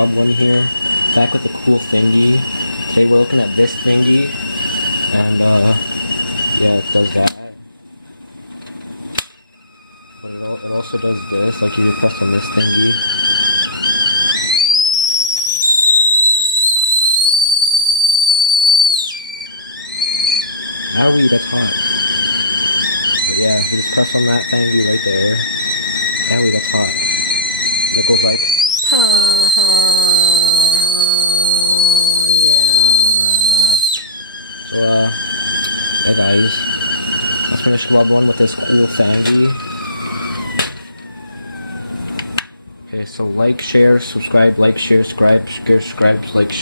SpongeBob one here, back with the cool thingy. Today we're looking at this thingy, and yeah, it does that. But it also does this, like you press on this thingy. Owie, that's hot. But yeah, you just press on that thingy right there. Owie, that's hot. And it goes like, ha ha, yeah. So, hey guys, let's finish Glub 1 with this cool thingy. Okay, so like, share, subscribe, like, share, subscribe, like,